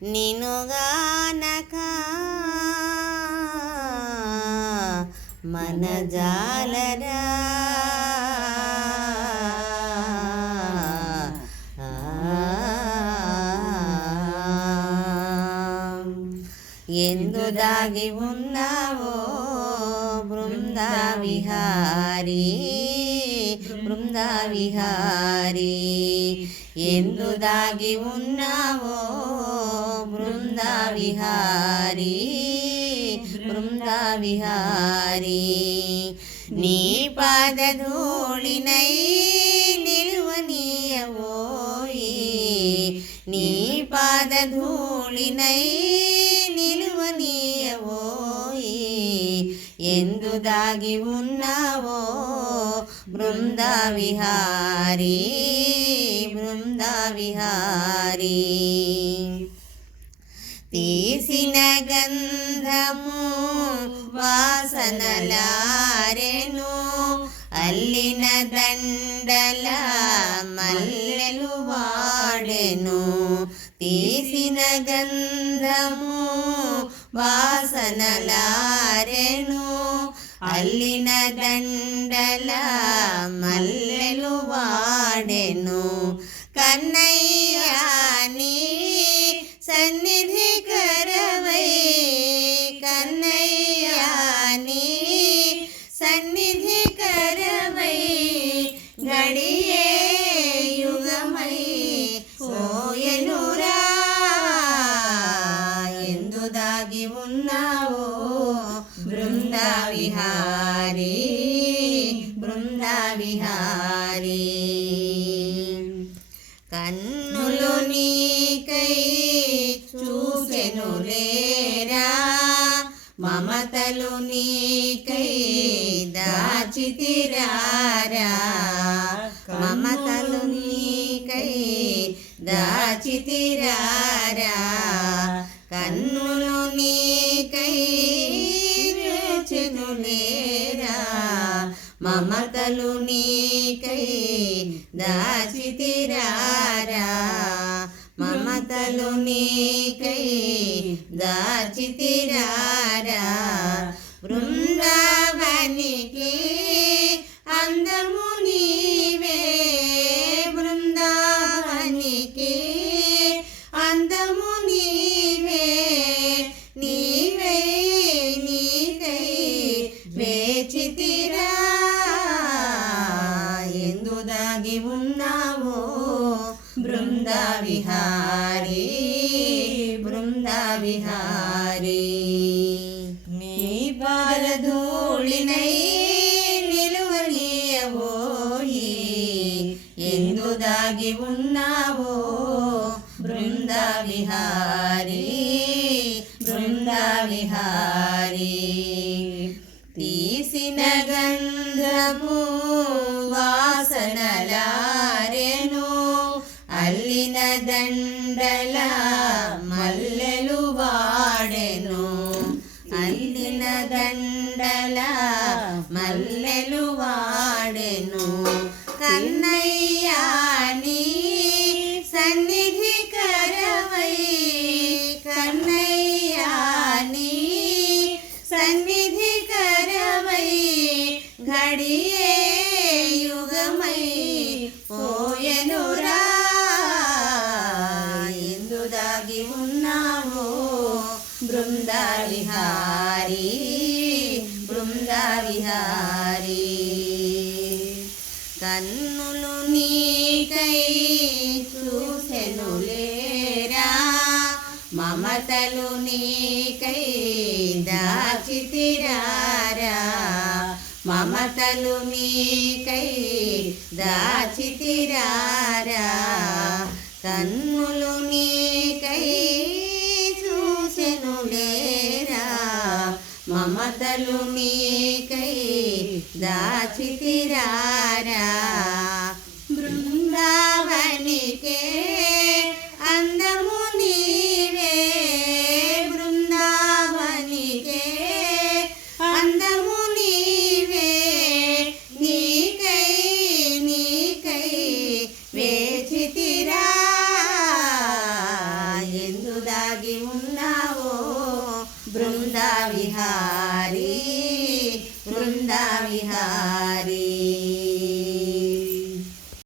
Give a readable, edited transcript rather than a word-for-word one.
నినుగానక మన జాలరా ఎందు దాగి ఉన్నావో బృందావిహారీ బృందావిహారీ ఎందు దాగి ఉన్నావో బృందావిహారీ బృందావిహారీ నీ పాదధూళినై నిలువనీయవోయి నీ పాదధూళినై నిలువనీయవోయి ఎందు దాగి ఉన్నావో బృందావిహారీ బృందావిహారీ తీసిన గంధము వాసనలారెను అల్లిన దండల మల్లెలు వాడెను తీసిన గంధము వాసనలారెను అల్లిన దండల మల్లెలు వాడెను కన్నయ్యా నీ సన్నిధి కరవై కన్నయ్యా నీ సన్నిధి కరవై గడియే యుగమై పోయెనురా ఎందు దాగి ఉన్నావో బృందావిహారీ బృందావిహారీ కన్నులు నీకై చూసెను లేరా మమతలు నీకై దాచితిరారా మమతలు నీకై దాచితిరారా కన్నులు నీకై చూచెను లేరా మమతలు నీకై దాచితిరారా మమతలు నీకై దాచితిరారా బృందావనికి అందము నీవే బృందావనికి అందము నీవే నీవే నీకై వేచితిరా ఎందు దాగి ఉన్నావో బృందావిహారీ బృందావిహారీ నీ పాదధూళినై నిలువనీయవోయి ఎందు దాగి ఉన్నావో బృందావిహారీ బృందావిహారీ తీసిన గంధము వాసనలారెను అల్లిన దండల మల్లెలు వాడెను అల్లిన దండల మల్లెలు వాడెను కన్నయ్యా నీ సన్నిధి కరవై కన్నయ్యా నీ సన్నిధి కరవై घड़िए युगमई పోయెనురా ఎందుదాగి ఉన్నావో బృందావిహారీ బృందావిహారీ కన్నులు నీకై చూసెను లేరా మమతలు నీకై దాచితిరారా మమతలు నీకై దాచితిరారా కన్నులు నీకై చూసెను లేరా మమతలు నీకై దాచితిరారా బృందావనికే అందము నీవే బృందావనికే అందము నీవే నీకై వేచితిరా ఎందుదా విహారీ